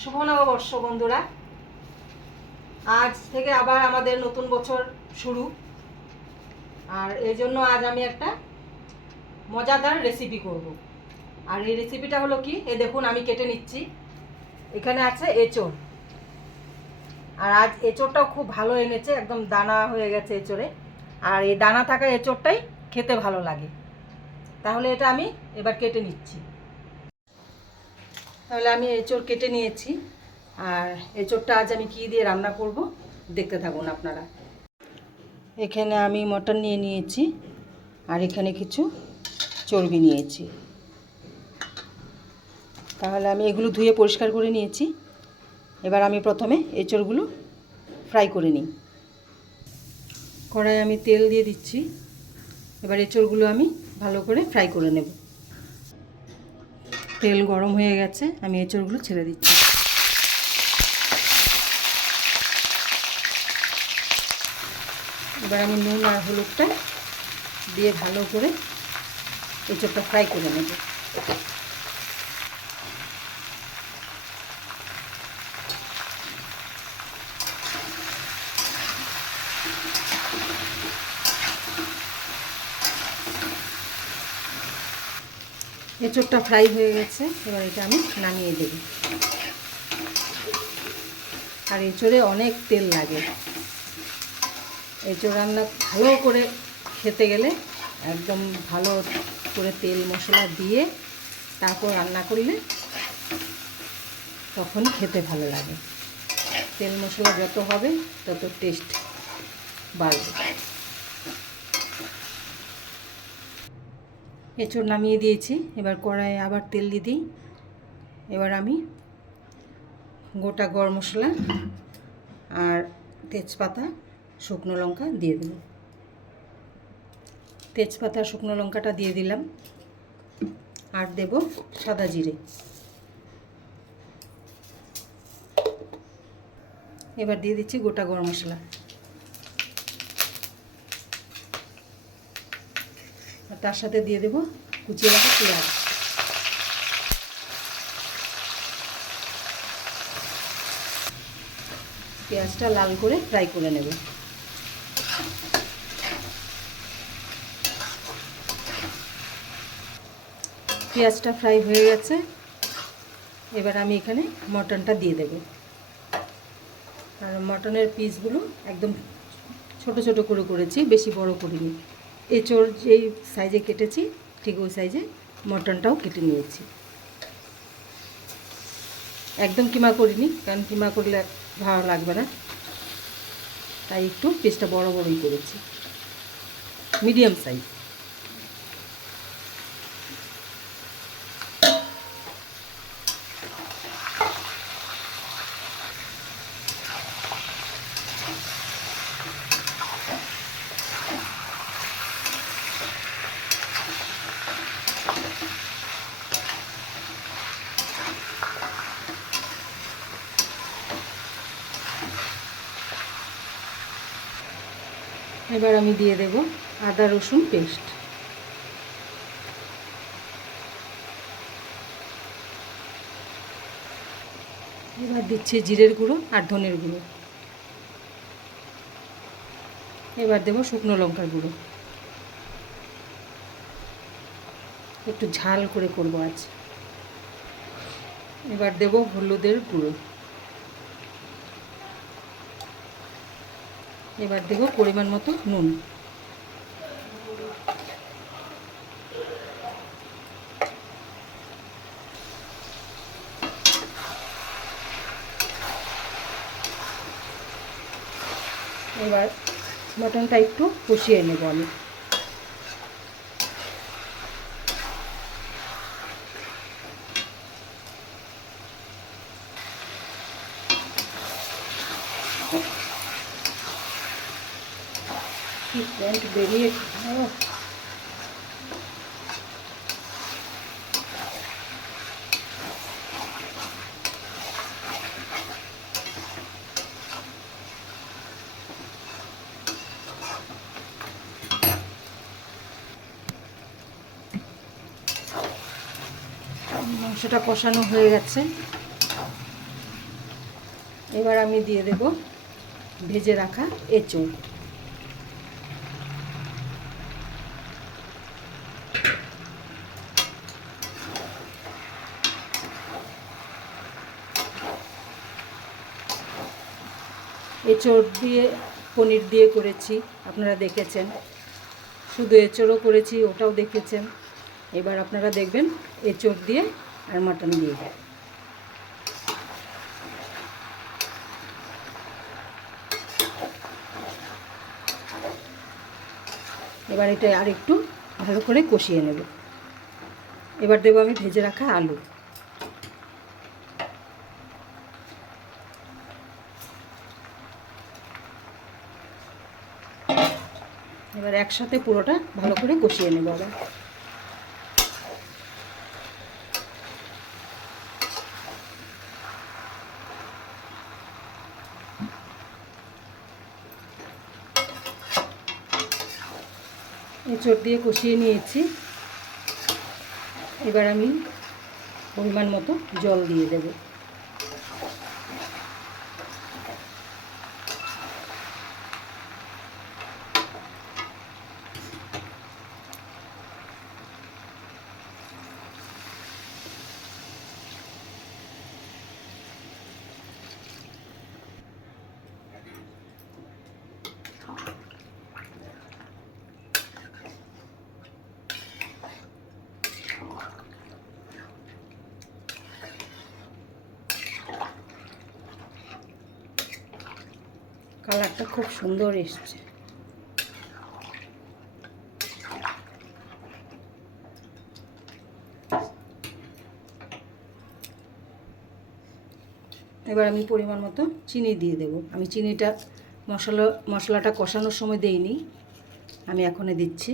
শুভ নববর্ষ, বন্ধুরা। আজ থেকে আবার আমাদের নতুন বছর শুরু। আর এই জন্য আজ আমি একটা মজাদার রেসিপি করব। আর এই রেসিপিটা হলো কি? এ দেখুন, আমি কেটে নিচ্ছি। এখানে আছে এঁচড়। আর আজ এঁচড়টাও খুব ভালো এনেছে, একদম দানা হয়ে গেছে এঁচড়ে। আর এই দানা থাকা এঁচড়টাই খেতে ভালো লাগে। তাহলে এটা আমি এবার কেটে নিচ্ছি। তাহলে আমি এঁচড় কেটে নিয়েছি। আর এঁচড়টা আজ আমি কী দিয়ে রান্না করব দেখতে থাকুন আপনারা। এখানে আমি মটন নিয়ে নিয়েছি আর এখানে কিছু চর্বি নিয়েছি। তাহলে আমি এগুলো ধুয়ে পরিষ্কার করে নিয়েছি। এবার আমি প্রথমে এঁচড়গুলো ফ্রাই করে নিই। কড়াই আমি তেল দিয়ে দিচ্ছি। এবার এঁচড়গুলো আমি ভালো করে ফ্রাই করে নেব। তেল গরম হয়ে গেছে, আমি এঁচড়গুলো ছেড়ে দিচ্ছি। এবার আমি নুন আর হলুদটা দিয়ে ভালো করে এঁচড়টা ফ্রাই করে নেব। এঁচড়টা ফ্রাই হয়ে গেছে, এবার এটা আমি নামিয়ে দেব। আর এঁচড়ে অনেক তেল লাগে। এঁচড় রান্না ভালো করে খেতে গেলে একদম ভালো করে তেল মশলা দিয়ে তারপর রান্না করলে তখন খেতে ভালো লাগে। তেল মশলা যত হবে তত টেস্ট বাড়বে। এঁচড় নামিয়ে দিয়েছি। এবার কড়াইয়ে আবার তেল দিয়ে দিই। এবার আমি গোটা গরম মশলা আর তেজপাতা, শুকনো লঙ্কা দিয়ে দেব। তেজপাতা, শুকনো লঙ্কাটা দিয়ে দিলাম। আর দেব সাদা জিরে। এবার দিয়ে দিচ্ছি গোটা গরম মশলা। তার সাথে দিয়ে দেব কুচিয়ে রাখা পেঁয়াজ। পেঁয়াজটা লাল করে ফ্রাই করে নেব। পেঁয়াজটা ফ্রাই হয়ে গেছে। এবার আমি এখানে মটনটা দিয়ে দেব। আর মটনের পিসগুলো একদম ছোট ছোট করে করেছি, বেশি বড় করিনি। এঁচড় যেই সাইজে কেটেছি, ঠিক ওই সাইজে মটনটাও কেটে নিয়েছি। একদম কিমা করিনি, কারণ কিমা করলে ভালো লাগবে না। তাই একটু পিসটা বড় বড়ই করেছি। মিডিয়াম সাইজ এবার আমি দিয়ে দেব আদা, রসুন পেস্ট। এবার দিচ্ছি জিরের গুঁড়ো আর ধনের গুঁড়ো। এবার দেব শুকনো লঙ্কার গুঁড়ো। একটু ঝাল করে করব আজ। এবার দেব হলুদের গুঁড়ো। এবার দেব পরিমাণ মতো নুন। এবার মটনটা একটু কষিয়ে নেব আমি। কি প্যান্ট বেরিয়ে ও, মাংসটা কষানো হয়ে গেছে। এবার আমি দিয়ে দেব ভেজে রাখা এঁচড় এঁচড় দিয়ে, পনির দিয়ে করেছি, আপনারা দেখেছেন। শুধু এঁচড়ও করেছি, ওটাও দেখেছেন। এবার আপনারা দেখবেন, এঁচড় দিয়ে আর মাটন দিয়ে। এবার এটা আর একটু ভালো করে কষিয়ে নেব। এবার দেবো আমি ভেজে রাখা আলু। এবার একসাথে পুরোটা ভালো করে কষিয়ে নেব আবার। এঁচড় দিয়ে কষিয়ে নিয়েছি। এবার আমি পরিমাণ মতো জল দিয়ে দেব। কালারটা খুব সুন্দর এসছে। এবার আমি পরিমাণ মতো চিনি দিয়ে দেব। আমি চিনিটা মশলা, মশলাটা কষানোর সময় দেইনি, আমি এখনই দিচ্ছি।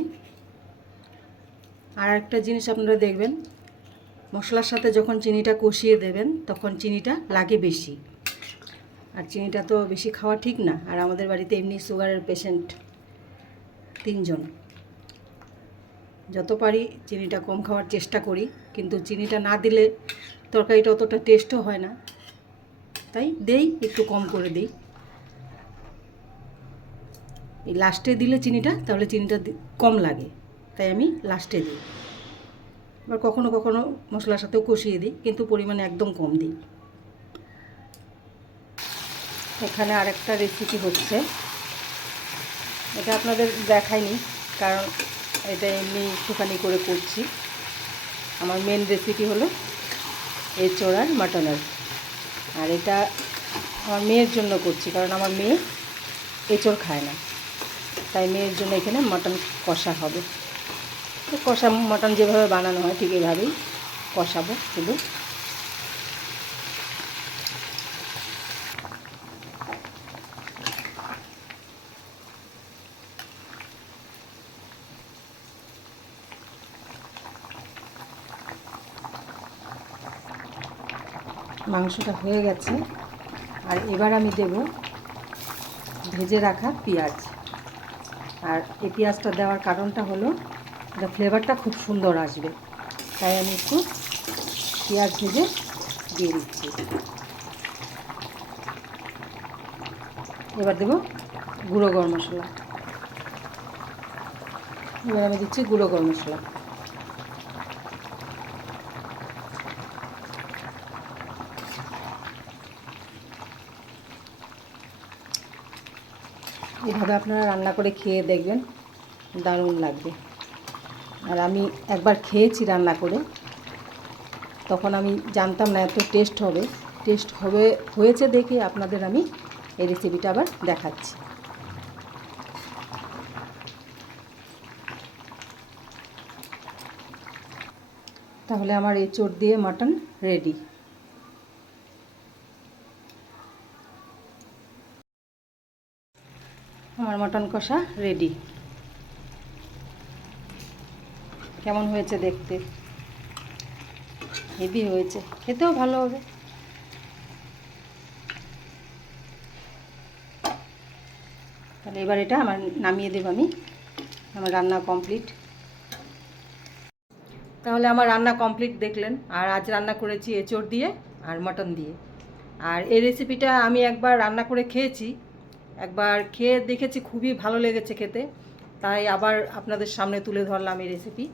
আর একটা জিনিস আপনারা দেখবেন, মশলার সাথে যখন চিনিটা কষিয়ে দেবেন, তখন চিনিটা লাগে বেশি। আর চিনিটা তো বেশি খাওয়া ঠিক না, আর আমাদের বাড়িতে এমনি সুগারের পেশেন্ট তিনজন। যত পারি চিনিটা কম খাওয়ার চেষ্টা করি, কিন্তু চিনিটা না দিলে তরকারিটা অতটা টেস্টও হয় না। তাই দেই, একটু কম করে দিই। এই লাস্টে দিলে চিনিটা, তাহলে চিনিটা কম লাগে। তাই আমি লাস্টে দিই। আবার কখনো কখনো মশলার সাথেও কষিয়ে দিই, কিন্তু পরিমাণে একদম কম দিই। এখানে আরেকটা রেসিপি হচ্ছে। এটা আপনাদের দেখাইনি, কারণ এটা এমনি একটুখানি করে করছি। আমার মেন রেসিপি হলো এঁচড় আর মাটনের আর এটা আমার মেয়ের জন্য করছি, কারণ আমার মেয়ে এঁচড় খায় না। তাই মেয়ের জন্য এখানে মটন কষা হবে। তো কষা মটন যেভাবে বানানো হয় ঠিক এভাবেই কষাবো শুধু। মাংসটা হয়ে গেছে। আর এবার আমি দেব ভেজে রাখা পেঁয়াজ। আর এই পেঁয়াজটা দেওয়ার কারণটা হলো এটা ফ্লেভারটা খুব সুন্দর আসবে। তাই আমি একটু পেঁয়াজ ভেজে দিয়ে দিচ্ছি। এবার দেব গুঁড়ো গরম মশলা। এবার আমি দিচ্ছি গুঁড়ো গরম মশলা। এভাবে আপনারা রান্না করে খেয়ে দেখবেন, দারুণ লাগবে। আর আমি একবার খেয়েছি রান্না করে, তখন আমি জানতাম না এত টেস্ট হবে। টেস্ট হবে, হয়েছে দেখে আপনাদের আমি এই রেসিপিটা আবার দেখাচ্ছি। তাহলে আমার এই চোট দিয়ে মাটন রেডি আমার মটন কষা রেডি কেমন হয়েছে দেখতে? হেভি হয়েছে। খেতেও ভালো হবে। তাহলে এবার এটা আমার নামিয়ে দেব আমি। আমার রান্না কমপ্লিট তাহলে আমার রান্না কমপ্লিট দেখলেন। আর আজ রান্না করেছি এঁচড় দিয়ে আর মটন দিয়ে। আর এই রেসিপিটা আমি একবার রান্না করে খেয়েছি। একবার খেয়ে দেখেছি, খুবই ভালো লেগেছে খেতে। তাই আবার আপনাদের সামনে তুলে ধরলাম এই রেসিপি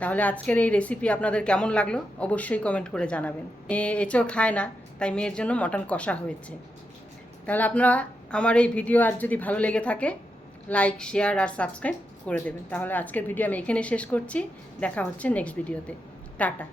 তাহলে আজকের এই রেসিপি আপনাদের কেমন লাগল অবশ্যই কমেন্ট করে জানাবেন। মেয়ে এঁচড় খায় না, তাই মেয়ের জন্য মটন কষা হয়েছে। তাহলে আপনারা আমার এই ভিডিও আর যদি ভালো লেগে থাকে লাইক শেয়ার আর সাবস্ক্রাইব করে দেবেন। তাহলে আজকের ভিডিও আমি এখানে শেষ করছি। দেখা হচ্ছে নেক্সট ভিডিওতে টাটা।